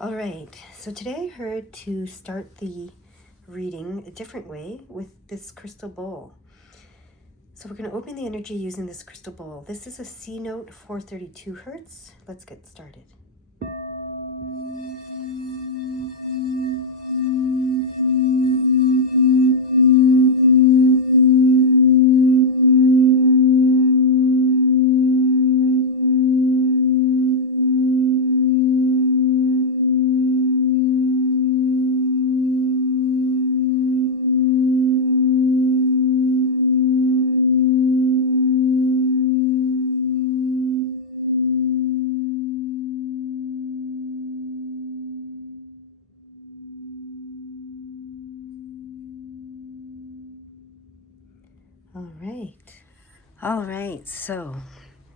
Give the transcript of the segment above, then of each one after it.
All right, so today I heard to start the reading a different way with this crystal bowl. So we're going to open the energy using this crystal bowl. This is a C note 432 hertz. Let's get started. All right, so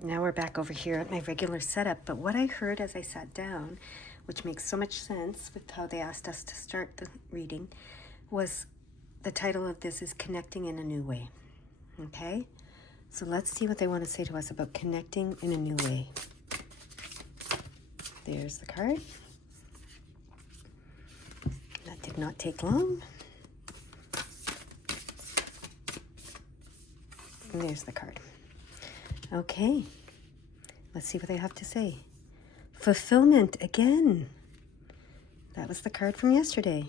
now we're back over here at my regular setup, but what I heard as I sat down, which makes so much sense with how they asked us to start the reading, was the title of this is Connecting in a New Way. Okay, so let's see what they want to say to us about connecting in a new way. There's the card. That did not take long. And there's the card. Okay, let's see what they have to say. Fulfillment again. That was the card from yesterday.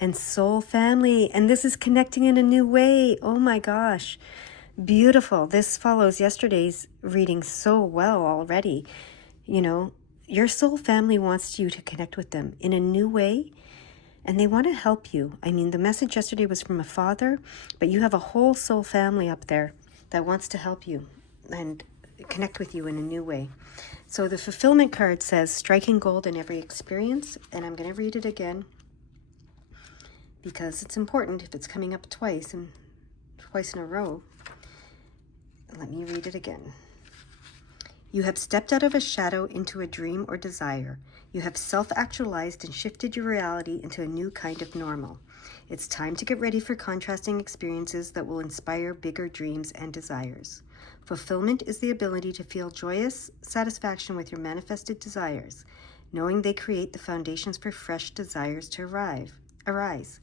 And soul family. And this is connecting in a new way. Oh my gosh. Beautiful. This follows yesterday's reading so well already. You know, your soul family wants you to connect with them in a new way. And they want to help you. I mean, the message yesterday was from a father, but you have a whole soul family up there that wants to help you and connect with you in a new way. So the fulfillment card says, striking gold in every experience. And I'm going to read it again because it's important if it's coming up twice in a row. Let me read it again. You have stepped out of a shadow into a dream or desire. You have self-actualized and shifted your reality into a new kind of normal. It's time to get ready for contrasting experiences that will inspire bigger dreams and desires. Fulfillment is the ability to feel joyous satisfaction with your manifested desires, knowing they create the foundations for fresh desires to arise.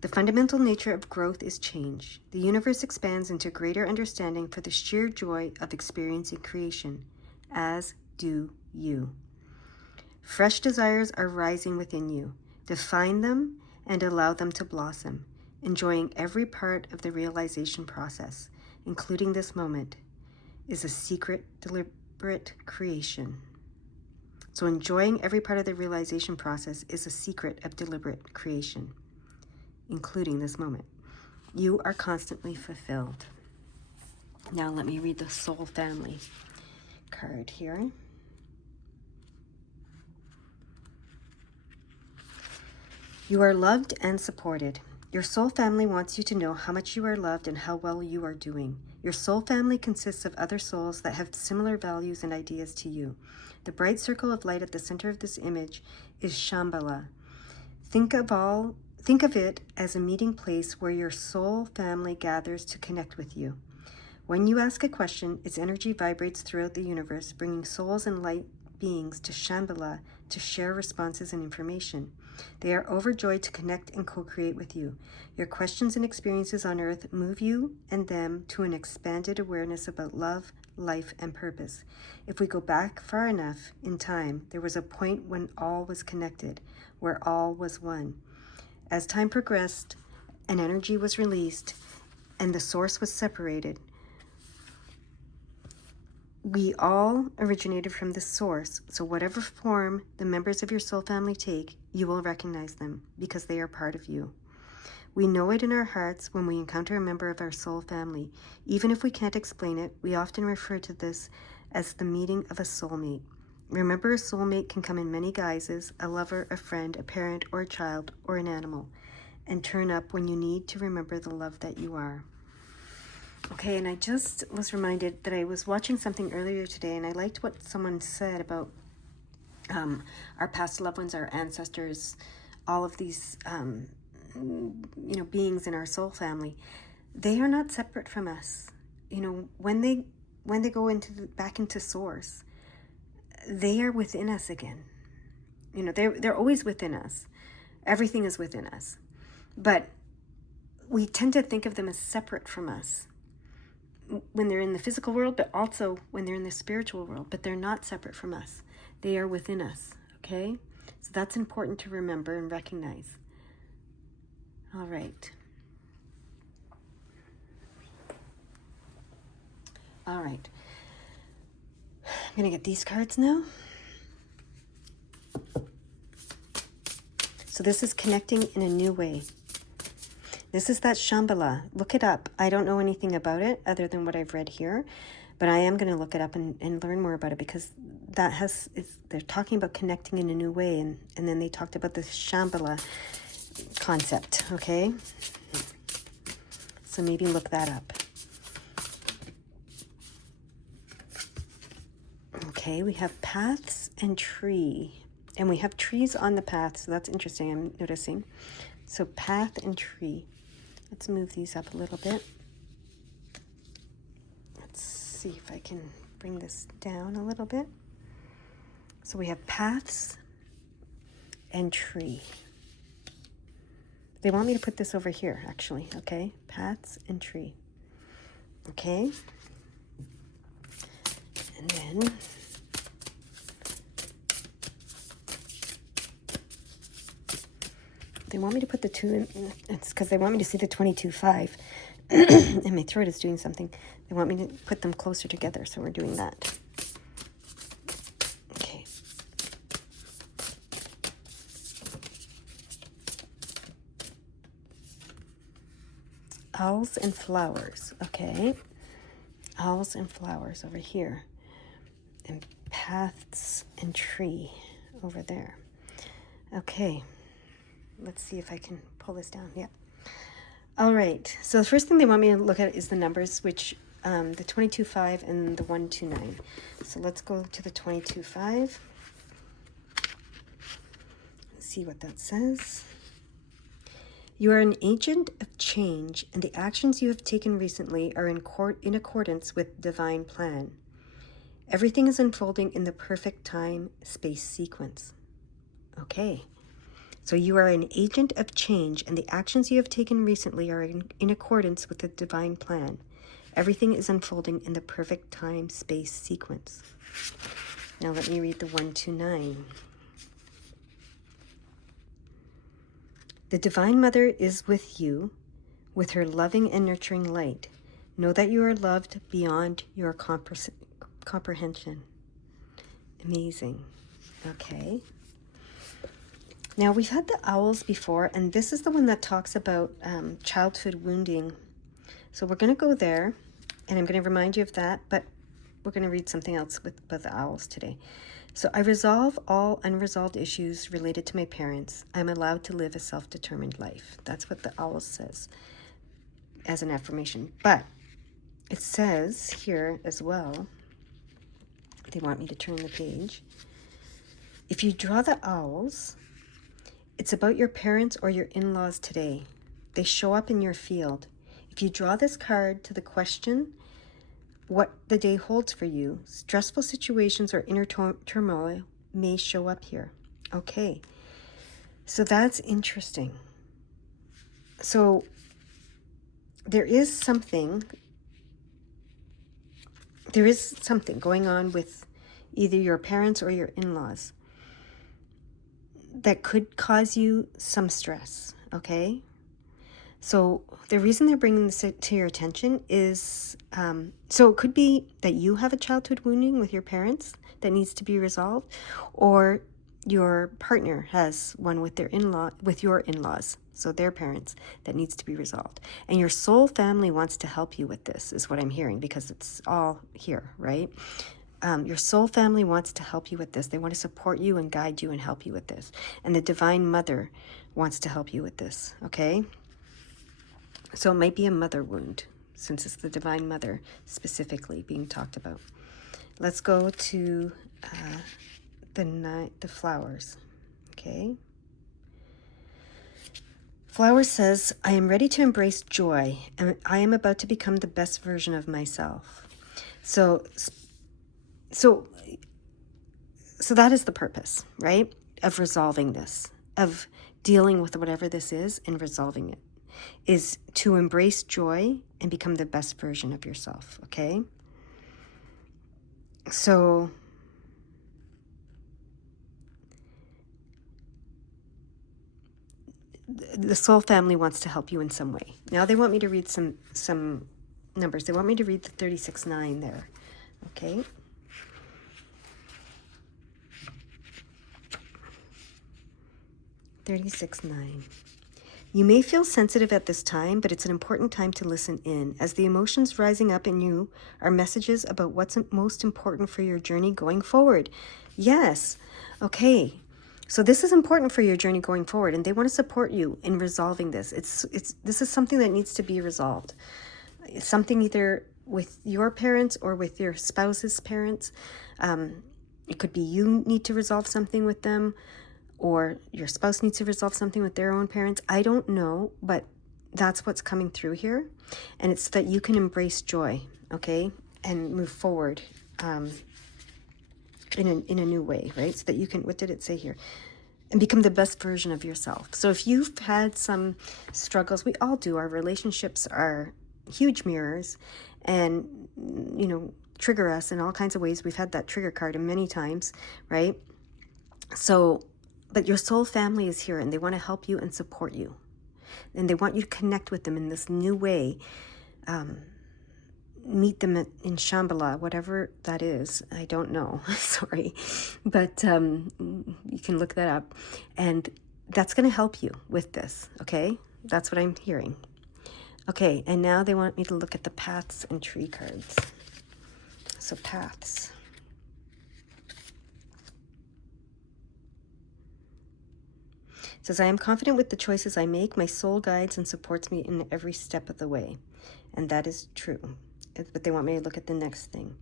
The fundamental nature of growth is change. The universe expands into greater understanding for the sheer joy of experiencing creation, as do you. Fresh desires are rising within you. Define them and allow them to blossom, enjoying every part of the realization process, including this moment, is a secret, deliberate creation. So enjoying every part of the realization process is a secret of deliberate creation, including this moment. You are constantly fulfilled. Now let me read the soul family card here. You are loved and supported. Your soul family wants you to know how much you are loved and how well you are doing. Your soul family consists of other souls that have similar values and ideas to you. The bright circle of light at the center of this image is Shambhala. Think of it as a meeting place where your soul family gathers to connect with you. When you ask a question, its energy vibrates throughout the universe, bringing souls and light beings to Shambhala to share responses and information. They are overjoyed to connect and co-create with you. Your questions and experiences on earth move you and them to an expanded awareness about love, life, and purpose. If we go back far enough in time, there was a point when all was connected, where all was one. As time progressed, an energy was released, and the source was separated. We all originated from the source, so whatever form the members of your soul family take, you will recognize them because they are part of you. We know it in our hearts when we encounter a member of our soul family. Even if we can't explain it, we often refer to this as the meeting of a soulmate. Remember, a soulmate can come in many guises: a lover, a friend, a parent, or a child, or an animal, and turn up when you need to remember the love that you are. Okay, and I just was reminded that I was watching something earlier today, and I liked what someone said about our past loved ones, our ancestors, all of these, beings in our soul family. They are not separate from us. When they go back into source, they are within us again. You know, they're always within us. Everything is within us. But we tend to think of them as separate from us when they're in the physical world, but also when they're in the spiritual world. But they're not separate from us. They are within us, okay? So that's important to remember and recognize. All right. All right. I'm going to get these cards now. So this is connecting in a new way. This is that Shambhala. Look it up. I don't know anything about it other than what I've read here, but I am going to look it up and learn more about it, because they're talking about connecting in a new way, and then they talked about the Shambhala concept, okay? So maybe look that up. Okay, we have paths and tree, and we have trees on the path, so that's interesting, I'm noticing. So path and tree. Let's move these up a little bit. Let's see if I can bring this down a little bit. So we have paths and tree. They want me to put this over here, actually, okay? Paths and tree. Okay? And then they want me to put the 2 in. It's because they want me to see the 22-5. And my throat is doing something. They want me to put them closer together, so we're doing that. Okay. Owls and flowers. Okay. Owls and flowers over here. And paths and tree over there. Okay. Let's see if I can pull this down. Yeah. All right. So the first thing they want me to look at is the numbers, which the 22-5 and the 129. So let's go to the 22-5. See what that says. You are an agent of change, and the actions you have taken recently are in accordance with divine plan. Everything is unfolding in the perfect time, space sequence. Okay. So you are an agent of change, and the actions you have taken recently are in accordance with the divine plan. Everything is unfolding in the perfect time, space sequence. Now let me read the 129. The Divine Mother is with you, with her loving and nurturing light. Know that you are loved beyond your comprehension. Amazing. Okay. Now, we've had the owls before, and this is the one that talks about childhood wounding. So we're going to go there, and I'm going to remind you of that, but we're going to read something else about the owls today. So I resolve all unresolved issues related to my parents. I'm allowed to live a self-determined life. That's what the owl says as an affirmation. But it says here as well, they want me to turn the page. If you draw the owls, it's about your parents or your in-laws today. They show up in your field. If you draw this card to the question, what the day holds for you, stressful situations or inner turmoil may show up here. Okay, so that's interesting. So there is something going on with either your parents or your in-laws that could cause you some stress, okay? So the reason they're bringing this to your attention is, so it could be that you have a childhood wounding with your parents that needs to be resolved, or your partner has one with your in-laws, so their parents, that needs to be resolved. And your soul family wants to help you with this, is what I'm hearing, because it's all here, right? Your soul family wants to help you with this. They want to support you and guide you and help you with this. And the Divine Mother wants to help you with this, okay? So it might be a mother wound, since it's the Divine Mother specifically being talked about. Let's go to the flowers, okay? Flower says, I am ready to embrace joy, and I am about to become the best version of myself. So that is the purpose, right? of resolving this, of dealing with whatever this is and resolving it, is to embrace joy and become the best version of yourself, okay? So the soul family wants to help you in some way. Now they want me to read some numbers. They want me to read the 36-9 there, okay? $36.9. You may feel sensitive at this time, but it's an important time to listen in, as the emotions rising up in you are messages about what's most important for your journey going forward. Yes. Okay. So this is important for your journey going forward, and they want to support you in resolving this. This is something that needs to be resolved. It's something either with your parents or with your spouse's parents. It could be you need to resolve something with them, or your spouse needs to resolve something with their own parents. I don't know, but that's what's coming through here. And it's that you can embrace joy, okay, and move forward in a new way, right? So that you can, what did it say here? And become the best version of yourself. So if you've had some struggles, we all do. Our relationships are huge mirrors and, you know, trigger us in all kinds of ways. We've had that trigger card many times, right? So, but your soul family is here, and they want to help you and support you. And they want you to connect with them in this new way. Meet them in Shambhala, whatever that is. I don't know. Sorry. But you can look that up. And that's going to help you with this, okay? That's what I'm hearing. Okay, and now they want me to look at the paths and tree cards. So paths. It says, I am confident with the choices I make. My soul guides and supports me in every step of the way. And that is true. But they want me to look at the next thing.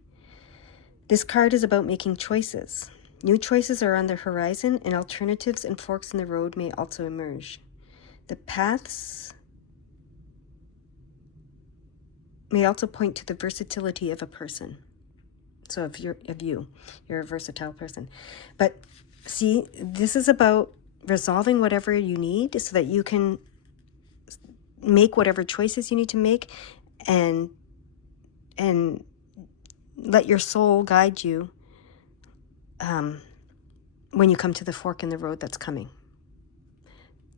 This card is about making choices. New choices are on the horizon, and alternatives and forks in the road may also emerge. The paths may also point to the versatility of a person. So you're a versatile person. But see, this is about resolving whatever you need so that you can make whatever choices you need to make, and let your soul guide you when you come to the fork in the road that's coming,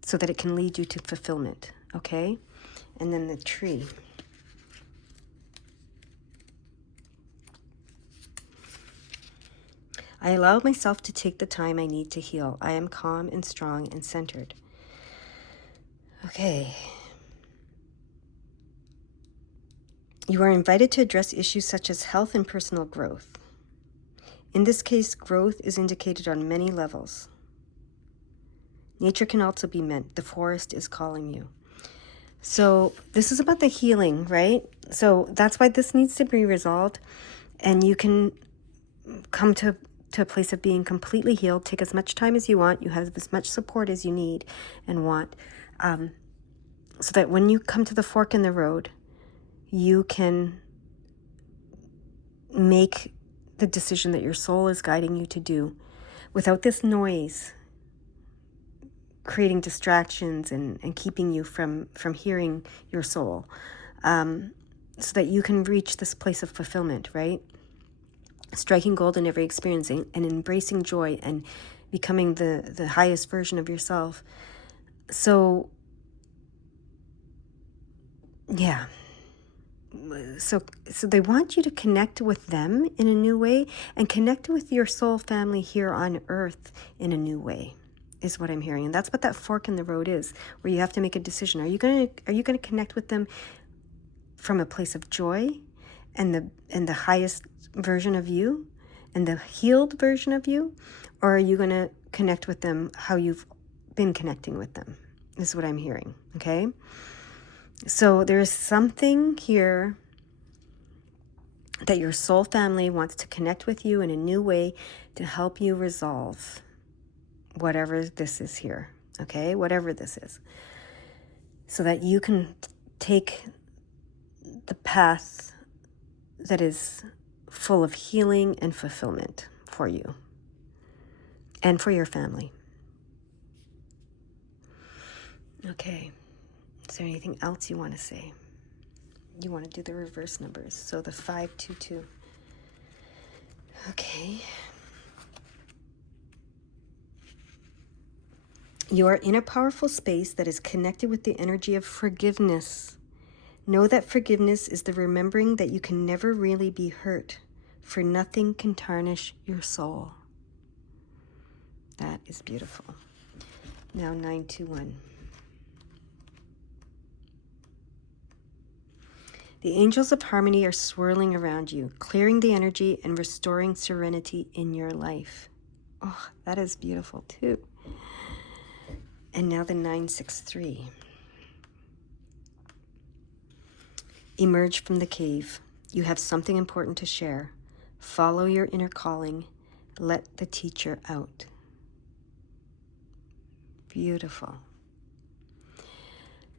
so that it can lead you to fulfillment, okay? And then the tree. I allow myself to take the time I need to heal. I am calm and strong and centered. Okay. You are invited to address issues such as health and personal growth. In this case, growth is indicated on many levels. Nature can also be meant. The forest is calling you. So this is about the healing, right? So that's why this needs to be resolved. And you can come to a place of being completely healed. Take as much time as you want. You have as much support as you need and want. So that when you come to the fork in the road, you can make the decision that your soul is guiding you to do without this noise creating distractions and keeping you from hearing your soul, so that you can reach this place of fulfillment, right? Striking gold in every experience and embracing joy and becoming the highest version of yourself. So, yeah. So they want you to connect with them in a new way and connect with your soul family here on earth in a new way, is what I'm hearing. And that's what that fork in the road is, where you have to make a decision. Are you going to connect with them from a place of joy and the highest version of you and the healed version of you, or are you going to connect with them how you've been connecting with them? Is what I'm hearing. Okay. So there's something here that your soul family wants to connect with you in a new way to help you resolve whatever this is here, okay? Whatever this is. So that you can take the path that is full of healing and fulfillment for you and for your family, Okay. Is there anything else you want to say? You want to do the reverse numbers. So the 522. Okay. You are in a powerful space that is connected with the energy of forgiveness. Know that forgiveness is the remembering that you can never really be hurt, for nothing can tarnish your soul. That is beautiful. Now 921. The angels of harmony are swirling around you, clearing the energy and restoring serenity in your life. Oh, that is beautiful too. And now the 963. Emerge from the cave. You have something important to share. Follow your inner calling. Let the teacher out. Beautiful.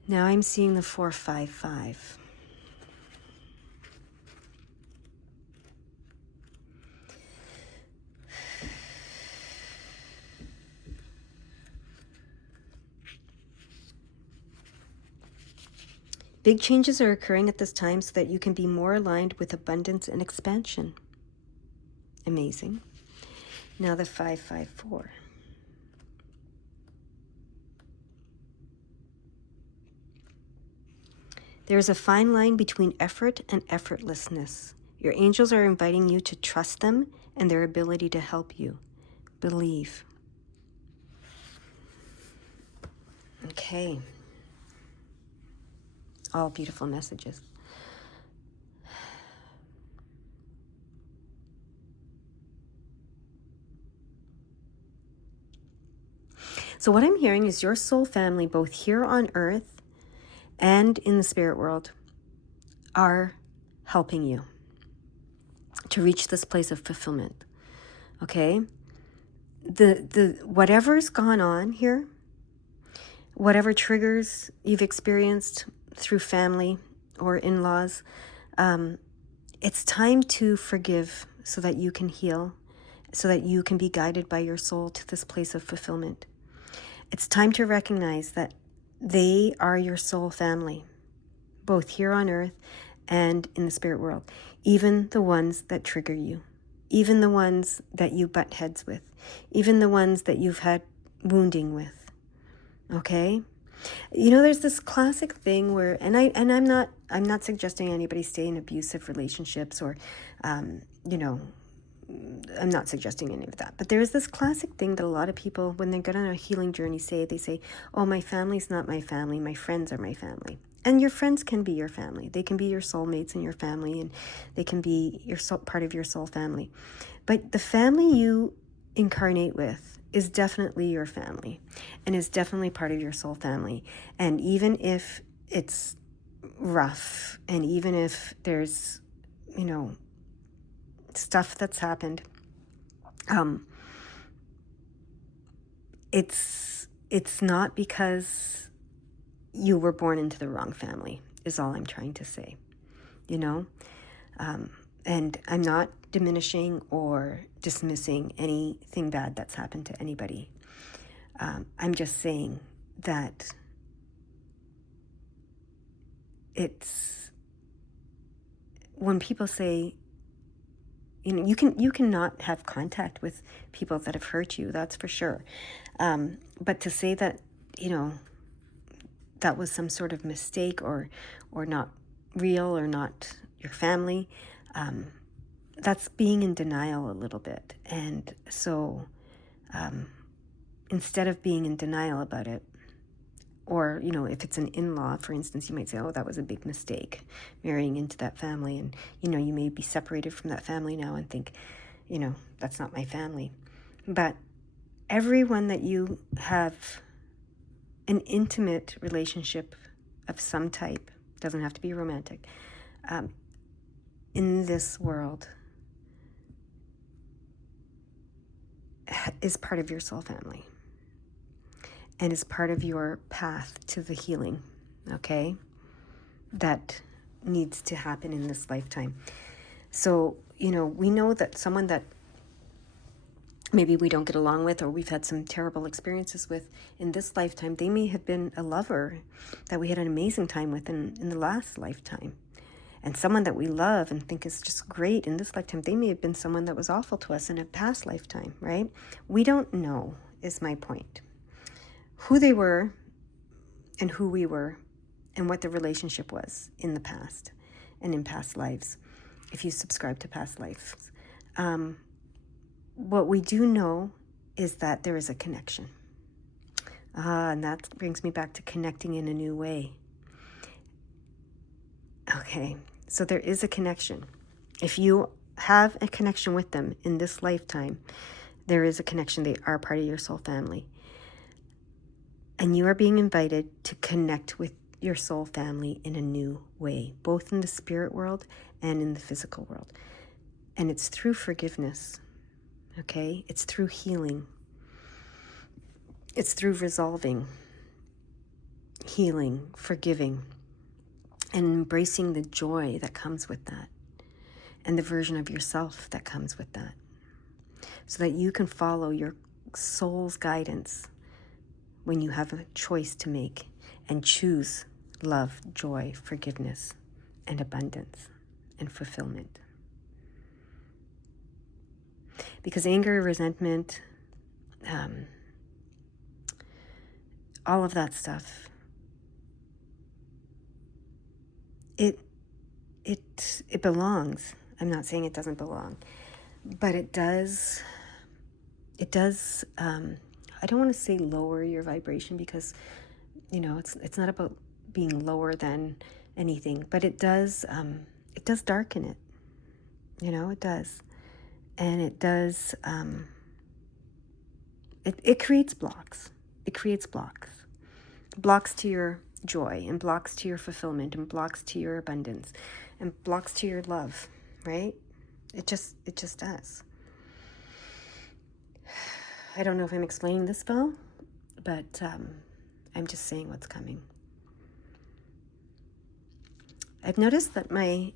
Now I'm seeing the 455. Big changes are occurring at this time so that you can be more aligned with abundance and expansion. Amazing. Now the 554. There is a fine line between effort and effortlessness. Your angels are inviting you to trust them and their ability to help you. Believe. Okay. All beautiful messages. So what I'm hearing is your soul family, both here on earth and in the spirit world, are helping you to reach this place of fulfillment. Okay? The whatever's gone on here, whatever triggers you've experienced through family or in-laws, it's time to forgive so that you can heal, so that you can be guided by your soul to this place of fulfillment. It's time to recognize that they are your soul family, both here on earth and in the spirit world, even the ones that trigger you, even the ones that you butt heads with, even the ones that you've had wounding with. Okay? You know, there's this classic thing where, I'm not suggesting anybody stay in abusive relationships or, I'm not suggesting any of that. But there is this classic thing that a lot of people, when they get on a healing journey, they say, oh, my family's not my family. My friends are my family. And your friends can be your family. They can be your soulmates in your family, and they can be your soul, part of your soul family. But the family you incarnate with is definitely your family and is definitely part of your soul family. And even if it's rough, and even if there's, stuff that's happened, it's not because you were born into the wrong family, is all I'm trying to say, and I'm not diminishing or dismissing anything bad that's happened to anybody. I'm just saying that it's when people say, you cannot have contact with people that have hurt you, that's for sure. But to say that, that was some sort of mistake or not real or not your family, that's being in denial a little bit. And so instead of being in denial about it, or, if it's an in-law, for instance, you might say, oh, that was a big mistake, marrying into that family. And, you may be separated from that family now and think, that's not my family. But everyone that you have an intimate relationship of some type, doesn't have to be romantic, in this world is part of your soul family and is part of your path to the healing, okay, that needs to happen in this lifetime. So, we know that someone that maybe we don't get along with, or we've had some terrible experiences with in this lifetime. They may have been a lover that we had an amazing time with in the last lifetime. And someone that we love and think is just great in this lifetime, they may have been someone that was awful to us in a past lifetime, right? We don't know, is my point. Who they were and who we were and what the relationship was in the past and in past lives, if you subscribe to past lives. What we do know is that there is a connection. And that brings me back to connecting in a new way. Okay, so there is a connection. If you have a connection with them in this lifetime, there is a connection. They are part of your soul family. And you are being invited to connect with your soul family in a new way, both in the spirit world and in the physical world. And it's through forgiveness, okay? It's through healing. It's through resolving, healing, forgiving, and embracing the joy that comes with that, and the version of yourself that comes with that, so that you can follow your soul's guidance when you have a choice to make and choose love, joy, forgiveness, and abundance and fulfillment. Because anger, resentment, all of that stuff, it belongs. I'm not saying it doesn't belong, but it does, I don't want to say lower your vibration, because, it's not about being lower than anything, but it does darken it. It does. And it does, it creates blocks. It creates blocks to your joy, and blocks to your fulfillment, and blocks to your abundance, and blocks to your love, right? It just does. I don't know if I'm explaining this well, but I'm just saying what's coming. I've noticed that the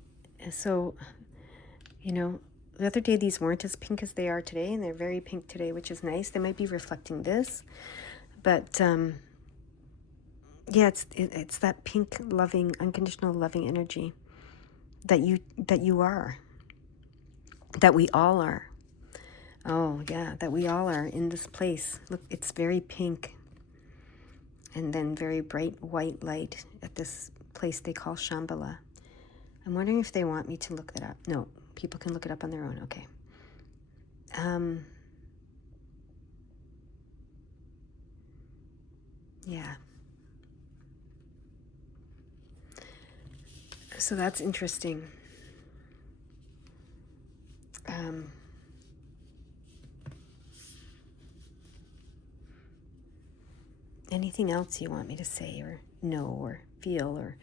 other day these weren't as pink as they are today, and they're very pink today, which is nice. They might be reflecting this, but it's that pink, loving, unconditional loving energy that you are, that we all are. Oh yeah, that we all are in this place. Look, it's very pink, and then very bright white light at this place they call Shambhala. I'm wondering if they want me to look that up. No, people can look it up on their own. Okay. Yeah. So that's interesting. Anything else you want me to say or know or feel or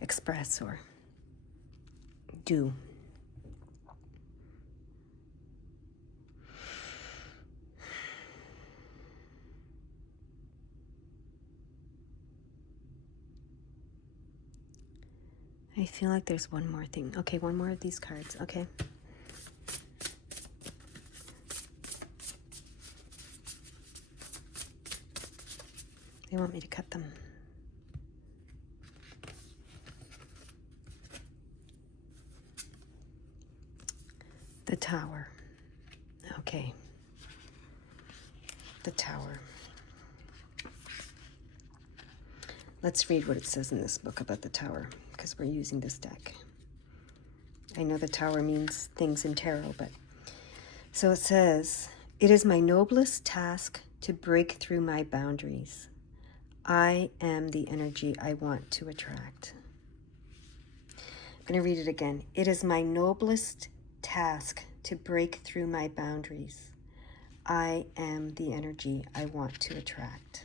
express or do? I feel like there's one more thing. Okay, one more of these cards. Okay. They want me to cut them. The Tower. Okay. The Tower. Let's read what it says in this book about the Tower, because we're using this deck. I know the Tower means things in tarot, but... So it says, "It is my noblest task to break through my boundaries. I am the energy I want to attract." I'm going to read it again. "It is my noblest task to break through my boundaries. I am the energy I want to attract."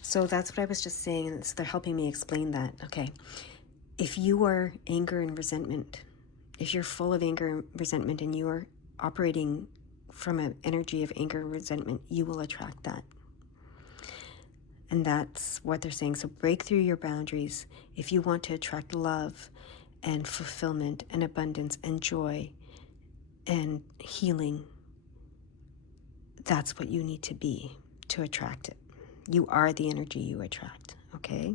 So that's what I was just saying, and so they're helping me explain that. Okay, if you are anger and resentment, if you're full of anger and resentment and you are operating from an energy of anger and resentment, you will attract that. And that's what they're saying. So break through your boundaries if you want to attract love and fulfillment and abundance and joy and healing, that's what you need to be to attract it. You are the energy you attract, okay?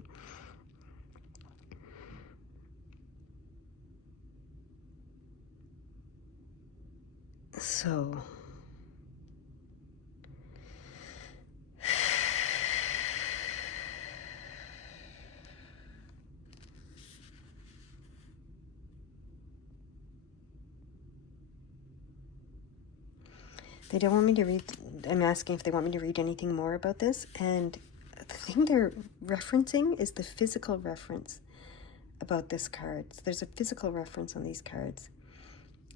So they don't want me to read. I'm asking if they want me to read anything more about this. And the thing they're referencing is the physical reference about this card. So there's a physical reference on these cards.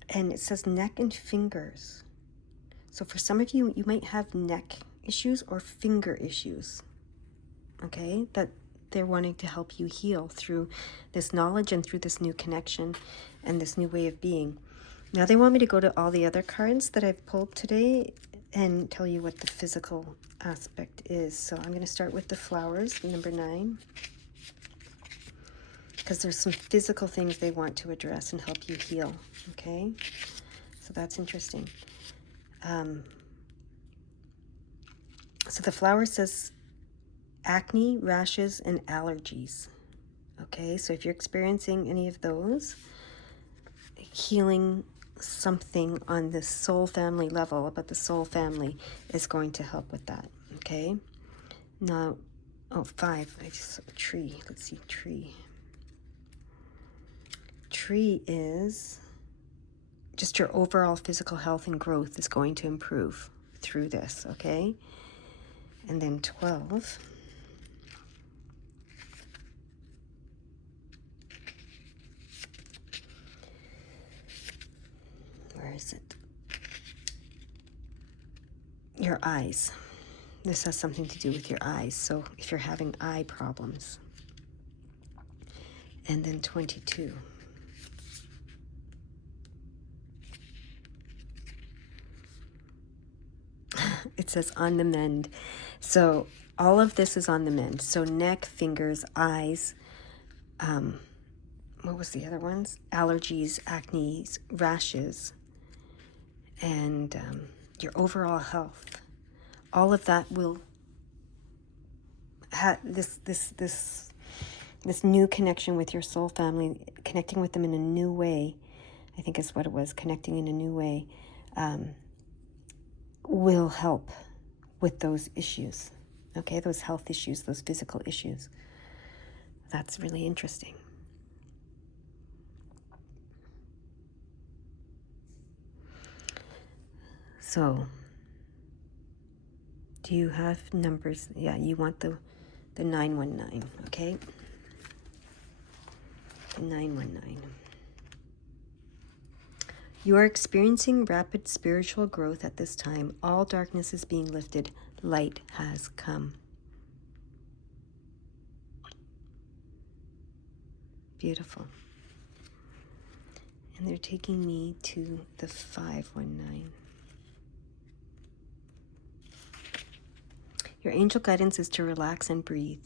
And it says neck and fingers. So for some of you, you might have neck issues or finger issues. Okay? That they're wanting to help you heal through this knowledge and through this new connection and this new way of being. Now they want me to go to all the other cards that I've pulled today and tell you what the physical aspect is. So I'm going to start with the flowers, number 9, because there's some physical things they want to address and help you heal. Okay, so that's interesting. So the flower says acne, rashes, and allergies. Okay, so if you're experiencing any of those, healing something on the soul family level, about the soul family, is going to help with that. Okay, now, 5, I just saw a tree. Let's see, tree. Tree is just your overall physical health and growth is going to improve through this, okay? And then 12. Where is it? Your eyes. This has something to do with your eyes. So if you're having eye problems. And then 22. It says on the mend. So all of this is on the mend. So neck, fingers, eyes, what was the other ones? Allergies, acne, rashes, and your overall health. All of that will have this new connection with your soul family, connecting with them in a new way, I think is what it was, connecting in a new way, will help with those issues, okay? Those health issues, those physical issues. That's really interesting. So, do you have numbers? Yeah, you want the 919, okay? The 919. You are experiencing rapid spiritual growth at this time. All darkness is being lifted. Light has come. Beautiful. And they're taking me to the 519. Your angel guidance is to relax and breathe.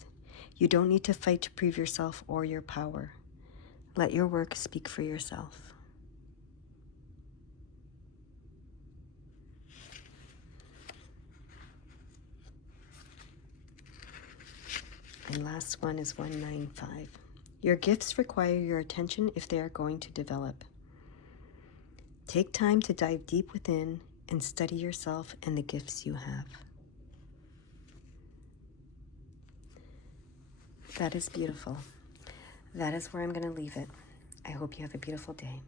You don't need to fight to prove yourself or your power. Let your work speak for yourself. And last one is 195. Your gifts require your attention if they are going to develop. Take time to dive deep within and study yourself and the gifts you have. That is beautiful. That is where I'm going to leave it. I hope you have a beautiful day.